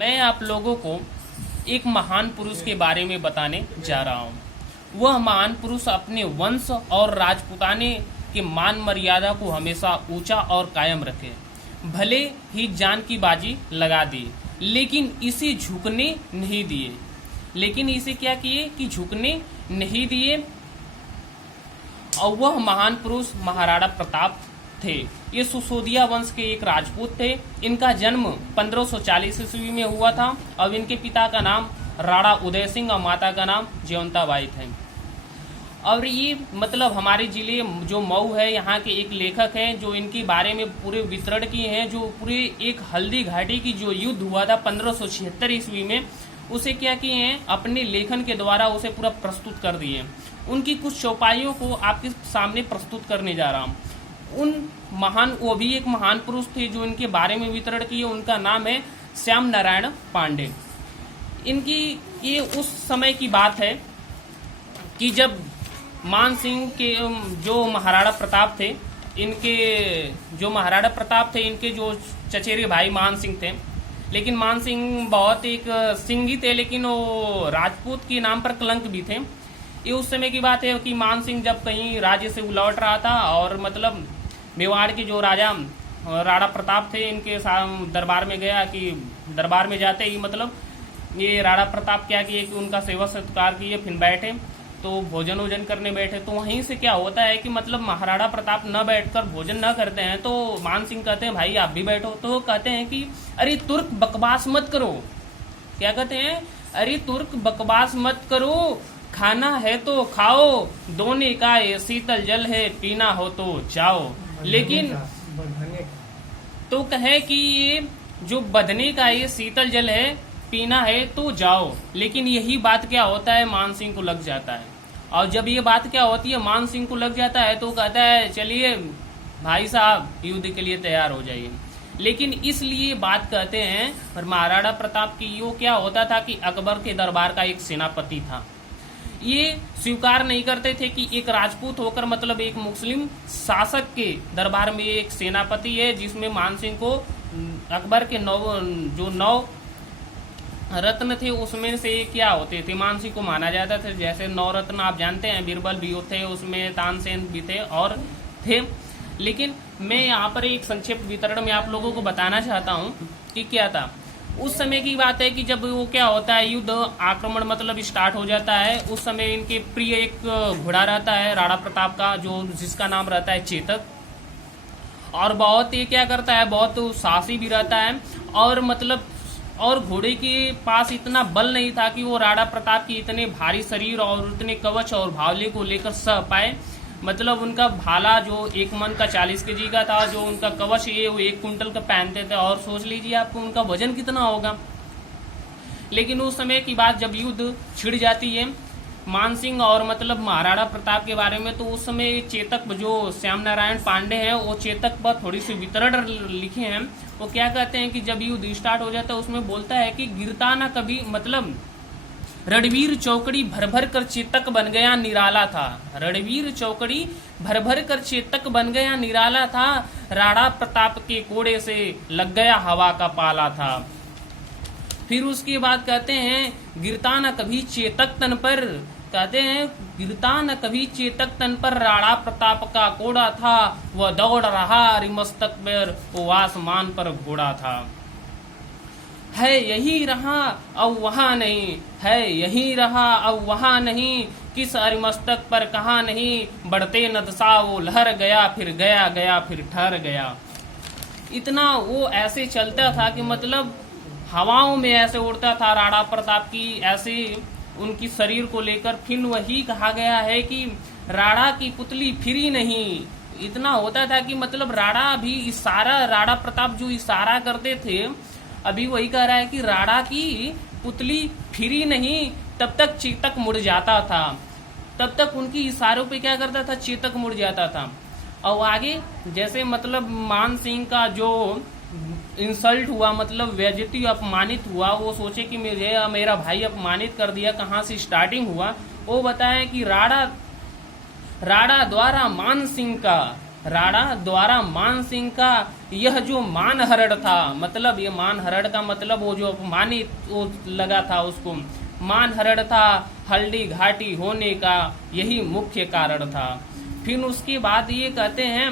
मैं आप लोगों को एक महान पुरुष के बारे में बताने जा रहा हूँ। वह महान पुरुष अपने वंश और राजपूताने के मान मर्यादा को हमेशा ऊंचा और कायम रखे। भले ही जान की बाजी लगा दी, लेकिन इसे झुकने नहीं दिए। लेकिन इसे क्या किए कि झुकने नहीं दिए। और वह महान पुरुष महाराणा प्रताप थे। ये सुसोदिया वंश के एक राजपूत थे। इनका जन्म 1540 ईस्वी में हुआ था और इनके पिता का नाम राणा उदय सिंह और माता का नाम जयवंताबाई थे। और ये मतलब हमारे जिले जो मऊ है, यहाँ के एक लेखक हैं जो इनके बारे में पूरे वितरण किए हैं। जो पूरे एक हल्दी घाटी की जो युद्ध हुआ था 1576 ईस्वी में, उसे क्या किए हैं अपने लेखन के द्वारा उसे पूरा प्रस्तुत कर दिए। उनकी कुछ चौपाइयों को आपके सामने प्रस्तुत करने जा रहा हूँ। वो भी एक महान पुरुष थे जो इनके बारे में वितरण किए। उनका नाम है श्याम नारायण पांडे। इनकी ये उस समय की बात है कि जब मान सिंह के जो महाराणा प्रताप थे, इनके जो चचेरे भाई मान सिंह थे। लेकिन मान सिंह बहुत एक सिंह थे, लेकिन वो राजपूत के नाम पर कलंक भी थे। ये उस समय की बात है कि मान सिंह जब कहीं राज्य से लौट रहा था और मतलब मेवाड़ के जो राजा राणा प्रताप थे, इनके दरबार में गया कि दरबार में जाते ही मतलब ये राणा प्रताप क्या किए कि उनका सेवा सत्कार किए, फिर बैठे तो भोजन वोजन करने बैठे। तो वहीं से क्या होता है कि मतलब महाराणा प्रताप न बैठकर भोजन न करते हैं, तो मान सिंह कहते हैं भाई आप भी बैठो। तो कहते हैं कि अरे तुर्क बकवास मत करो। क्या कहते हैं? अरे तुर्क बकवास मत करो, खाना है तो खाओ, दोने का ये शीतल जल है, पीना हो तो जाओ। लेकिन तो कहे कि ये जो बदने का ये शीतल जल है, पीना है तो जाओ। लेकिन यही बात क्या होता है, मान सिंह को लग जाता है। और जब ये बात क्या होती है, मान सिंह को लग जाता है, तो कहता है चलिए भाई साहब युद्ध के लिए तैयार हो जाइए। लेकिन इसलिए बात कहते हैं, और महाराणा प्रताप की यो क्या होता था कि अकबर के दरबार का एक सेनापति था। ये स्वीकार नहीं करते थे कि एक राजपूत होकर मतलब एक मुस्लिम शासक के दरबार में एक सेनापति है, जिसमें मान सिंह को अकबर के नौ रत्न थे उसमें से क्या होते थे, मान सिंह को माना जाता था। जैसे 9 रत्न आप जानते हैं, बीरबल भी थे उसमें, तानसेन भी थे और थे। लेकिन मैं यहाँ पर एक संक्षिप्त वितरण में आप लोगों को बताना चाहता हूँ कि क्या था। उस समय की बात है कि जब वो क्या होता है, युद्ध आक्रमण मतलब स्टार्ट हो जाता है। उस समय इनके प्रिय एक घोड़ा रहता है राणा प्रताप का, जो जिसका नाम रहता है चेतक। और बहुत ये क्या करता है, बहुत साहसी भी रहता है। और मतलब और घोड़े के पास इतना बल नहीं था कि वो राणा प्रताप की इतने भारी शरीर और उतने कवच और भावले को लेकर सह पाए। मतलब उनका भाला जो 1 मन का 40 केजी का था, जो उनका कवच ये वो 1 कुंटल का पहनते थे। और सोच लीजिए आपको उनका वजन कितना होगा। लेकिन उस समय की बात जब युद्ध छिड़ जाती है मान सिंह और मतलब महाराणा प्रताप के बारे में, तो उस समय चेतक जो श्याम नारायण पांडे हैं, वो चेतक पर थोड़ी सी वितरण लिखे हैं। वो क्या कहते हैं कि जब युद्ध स्टार्ट हो जाता है उसमें बोलता है कि गिरता ना कभी मतलब रणवीर चौकड़ी भर भर कर चेतक बन गया निराला था। रणवीर चौकड़ी भर भर कर चेतक बन गया निराला था, राणा प्रताप के कोड़े से लग गया हवा का पाला था। फिर उसके बाद कहते हैं गिरता न कभी चेतक तन पर, कहते हैं गिरता न कभी चेतक तन पर, राणा प्रताप का कोड़ा था, वह दौड़ रहा रिमस्तक पर, वो आसमान पर घोड़ा था। है यही रहा अब वहां नहीं, है यही रहा अब वहां नहीं, किस अरिमस्तक पर कहा नहीं, बढ़ते नदसा वो लहर गया, फिर गया गया फिर ठहर गया। इतना वो ऐसे चलता था कि मतलब हवाओं में ऐसे उड़ता था राणा प्रताप की ऐसे उनकी शरीर को लेकर। फिर वही कहा गया है कि राणा की पुतली फिरी नहीं। इतना होता था कि मतलब राणा प्रताप जो इशारा करते थे, अभी वही कह रहा है कि राणा की पुतली फिरी नहीं, तब तक चेतक मुड़ जाता था। तब तक उनकी इशारों पे क्या करता था, चेतक मुड़ जाता था। और आगे जैसे मतलब मान सिंह का जो इंसल्ट हुआ, मतलब बेइज्जती अपमानित हुआ, वो सोचे कि मेरा भाई अपमानित कर दिया, कहाँ से स्टार्टिंग हुआ। वो बताएं कि राणा द्वारा मान सिंह का राणा द्वारा मान सिंह का यह जो मानहरण था, मतलब ये मानहरण का मतलब वो जो अपमानित वो लगा था उसको, मानहरण था हल्दी घाटी होने का यही मुख्य कारण था। फिर उसके बाद ये कहते हैं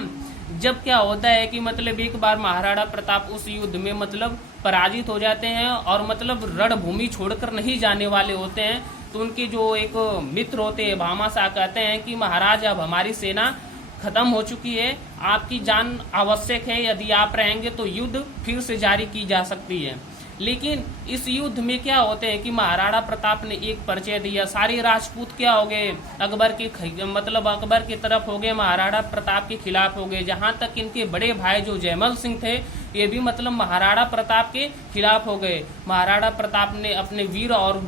जब क्या होता है कि मतलब एक बार महाराणा प्रताप उस युद्ध में मतलब पराजित हो जाते हैं और मतलब रणभूमि छोड़कर नहीं जाने वाले होते हैं, तो उनके जो एक मित्र होते हैं भामाशाह कहते हैं कि महाराज अब हमारी सेना खत्म हो चुकी है, आपकी जान आवश्यक है, यदि आप रहेंगे तो युद्ध फिर से जारी की जा सकती है। लेकिन इस युद्ध में क्या होते हैं कि महाराणा प्रताप ने एक परिचय दिया, सारे राजपूत क्या हो गए अकबर के मतलब अकबर की तरफ हो गए, महाराणा प्रताप के खिलाफ हो गए। जहां तक इनके बड़े भाई जो जयमल सिंह थे ये भी मतलब महाराणा प्रताप के खिलाफ हो गए। महाराणा प्रताप ने अपने वीर और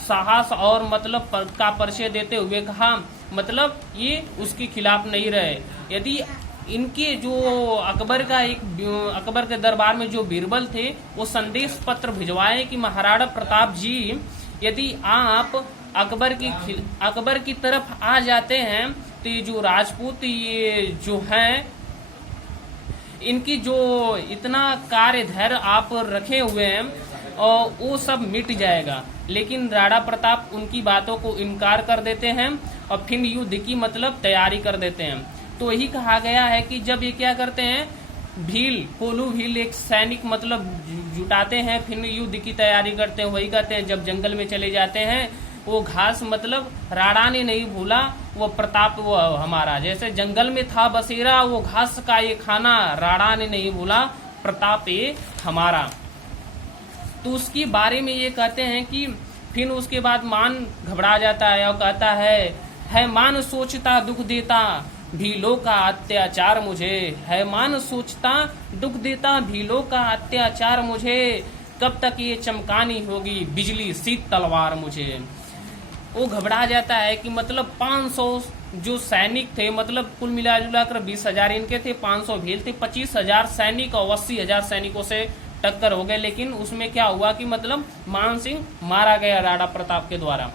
साहस और मतलब का परिचय देते हुए कहा मतलब ये उसके खिलाफ नहीं रहे। यदि इनके जो अकबर के दरबार में जो बीरबल थे वो संदेश पत्र भिजवाए कि महाराणा प्रताप जी यदि आप अकबर की तरफ आ जाते हैं तो ये जो राजपूत ये जो हैं इनकी जो इतना कार्य धैर्य आप रखे हुए हैं और वो सब मिट जाएगा। लेकिन राणा प्रताप उनकी बातों को इनकार कर देते हैं और फिर युद्ध की मतलब तैयारी कर देते हैं। तो यही कहा गया है कि जब ये क्या करते हैं कोल्हू भील एक सैनिक मतलब जुटाते हैं, फिर युद्ध की तैयारी करते हैं। वही कहते हैं जब जंगल में चले जाते हैं वो घास मतलब राणा ने नहीं भूला वो प्रताप वो हमारा, जैसे जंगल में था बसेरा वो घास का ये खाना राणा ने नहीं भूला प्रताप ये हमारा। तो उसके बारे में ये कहते हैं कि फिर उसके बाद मान घबरा जाता है और कहता है मान सोचता दुख देता भीलों का अत्याचार मुझे, है मान सोचता दुख देता भीलों का अत्याचार मुझे, कब तक ये चमकानी होगी बिजली सी तलवार मुझे। वो घबरा जाता है कि मतलब 500 जो सैनिक थे मतलब कुल मिलाजुलाकर 20,000 इनके थे, 500 भील थे, 25,000 सैनिक और 80,000 सैनिकों से टक्कर हो गए। लेकिन उसमें क्या हुआ कि मतलब मान सिंह मारा गया राणा प्रताप के द्वारा।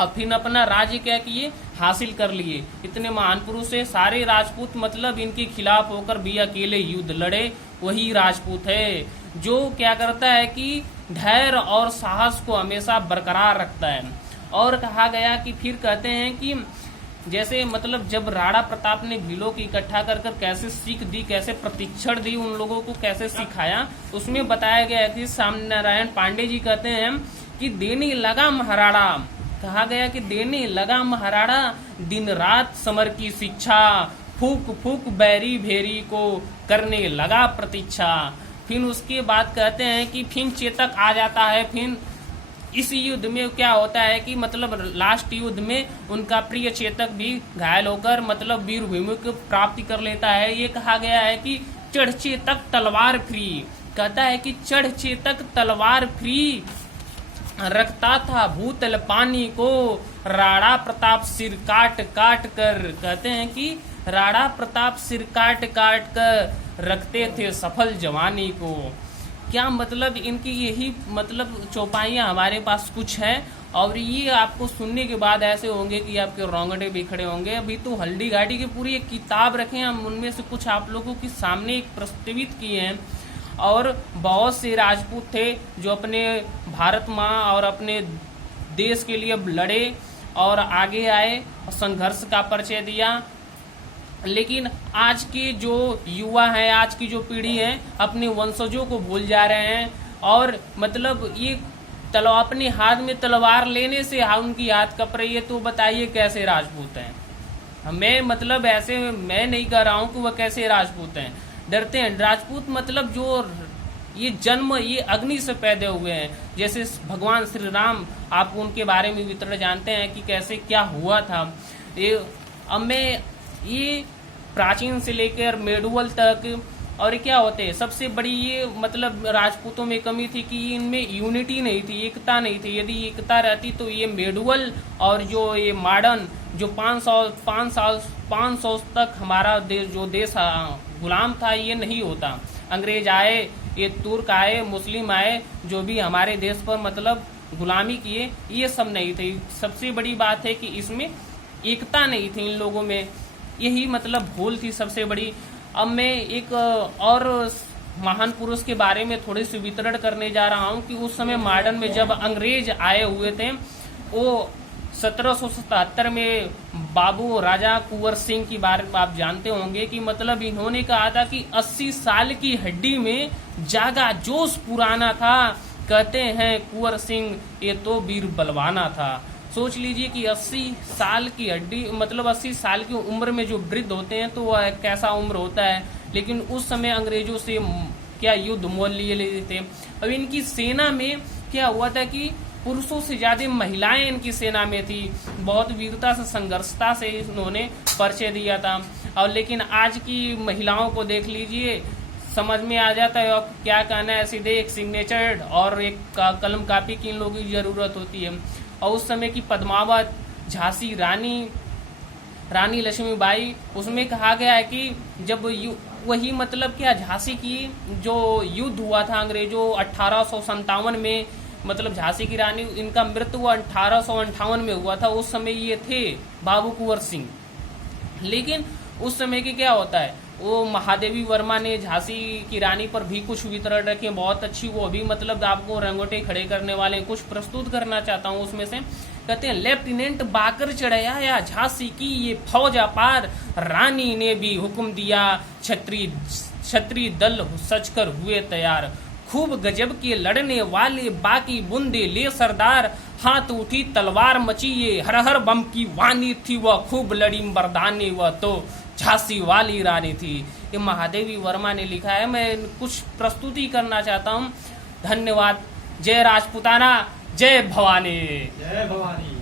अब फिर अपना राज्य क्या किए हासिल कर लिए। इतने महान पुरुष है, सारे राजपूत मतलब इनके खिलाफ होकर भी अकेले युद्ध लड़े वही राजपूत है जो क्या करता है कि धैर्य और साहस को हमेशा बरकरार रखता है। और कहा गया कि फिर कहते हैं कि जैसे मतलब जब राणा प्रताप ने भीलों को इकट्ठा कर कैसे सीख दी, कैसे प्रतिक्षण दी, उन लोगों को कैसे सिखाया, उसमें बताया गया कि स्वामी नारायण पांडे जी कहते हैं कि देने लगा महाराणा, कहा गया कि देने लगा महाराणा दिन रात समर की शिक्षा, फूक फूक बैरी भेरी को करने लगा प्रतीक्षा। फिर उसके बाद कहते हैं कि फिर चेतक आ जाता है। फिर इस युद्ध में क्या होता है कि मतलब लास्ट युद्ध में उनका प्रिय चेतक भी घायल होकर मतलब वीर भूमि को प्राप्ति कर लेता है। ये कहा गया है कि चढ़ चेतक तलवार फ्री, कहता है कि चढ़ चेतक तलवार फ्री, रखता था भूतल पानी को राणा प्रताप सिर काट काट कर, कहते हैं कि राणा प्रताप सिर काट काट कर रखते थे सफल जवानी को। क्या मतलब इनकी यही मतलब चौपाइयाँ हमारे पास कुछ है और ये आपको सुनने के बाद ऐसे होंगे कि आपके रोंगटे भी खड़े होंगे। अभी तो हल्दी घाटी की पूरी एक किताब रखे हैं, हम उनमें से कुछ आप लोगों के सामने एक प्रस्तुत किए हैं। और बहुत से राजपूत थे जो अपने भारत माँ और अपने देश के लिए लड़े और आगे आए और संघर्ष का परिचय दिया। लेकिन आज के जो युवा हैं, आज की जो पीढ़ी है अपने वंशजों को भूल जा रहे हैं और मतलब ये अपने हाथ में तलवार लेने से उनकी हाथ कप रही है। तो बताइए कैसे राजपूत हैं? मैं मतलब ऐसे मैं नहीं कह रहा हूँ कि वह कैसे राजपूत हैं, डरते हैं। राजपूत मतलब जो ये जन्म ये अग्नि से पैदा हुए हैं, जैसे भगवान श्री राम, आप उनके बारे में भी थोड़ा जानते हैं कि कैसे क्या हुआ था। ये प्राचीन से लेकर मेडुवल तक और क्या होते हैं सबसे बड़ी ये मतलब राजपूतों में कमी थी कि इनमें यूनिटी नहीं थी, एकता नहीं थी। यदि एकता रहती तो ये मेडुवल और जो ये मॉडर्न जो 500 तक हमारा जो देश गुलाम था ये नहीं होता। अंग्रेज आए, ये तुर्क आए, मुस्लिम आए, जो भी हमारे देश पर मतलब गुलामी किए, ये सब नहीं थे। सबसे बड़ी बात है कि इसमें एकता नहीं थी इन लोगों में। यही मतलब भूल थी सबसे बड़ी। अब मैं एक और महान पुरुष के बारे में थोड़ी सी वितरण करने जा रहा हूं कि उस समय मॉडर्न में जब अंग्रेज आए हुए थे, वो 1777 में बाबू राजा कुंवर सिंह की बारे में आप जानते होंगे कि मतलब इन्होंने कहा था कि 80 साल की हड्डी में जागा जोश पुराना था, कहते हैं कुंवर सिंह ये तो वीर बलवाना था। सोच लीजिए कि 80 साल की हड्डी मतलब 80 साल की उम्र में जो वृद्ध होते हैं तो वह कैसा उम्र होता है। लेकिन उस समय अंग्रेजों से क्या युद्ध मोल लिए लेते थे। अब इनकी सेना में क्या हुआ था कि पुरुषों से ज्यादा महिलाएं इनकी सेना में थी। बहुत वीरता से संघर्षता से इन्होंने परिचय दिया था। और लेकिन आज की महिलाओं को देख लीजिए, समझ में आ जाता है अब क्या कहना है। सीधे एक सिग्नेचर और एक कलम कापी की इन लोगों की जरूरत होती है। और उस समय की पद्मावत, झांसी रानी लक्ष्मीबाई, उसमें कहा गया है कि जब वही मतलब क्या झांसी की जो युद्ध हुआ था अंग्रेजों 1857 में, मतलब झांसी की रानी इनका मृत्यु 1858 में हुआ था। उस समय ये थे बाबू कुंवर सिंह। लेकिन उस समय की क्या होता है, वो महादेवी वर्मा ने झांसी की रानी पर भी कुछ वितरण रखे, बहुत अच्छी। वो भी मतलब आपको रंगोटे खड़े करने वाले कुछ प्रस्तुत करना चाहता हूँ उसमें से। कहते हैं, लेफ्टिनेंट बाकर चढ़ाया या झांसी की ये फौज अपार, रानी ने भी हुक्म दिया, छत्री दल सजकर हुए तैयार, खूब गजब के लड़ने वाले बाकी बुंदे ले सरदार, हाथ उठी तलवार मची ये हर हर बम की वानी थी, वह खूब लड़ी मर्दानी, वह तो झांसी वाली रानी थी। ये महादेवी वर्मा ने लिखा है। मैं कुछ प्रस्तुति करना चाहता हूँ। धन्यवाद। जय राजपुताना, जय भवानी। जय भवानी।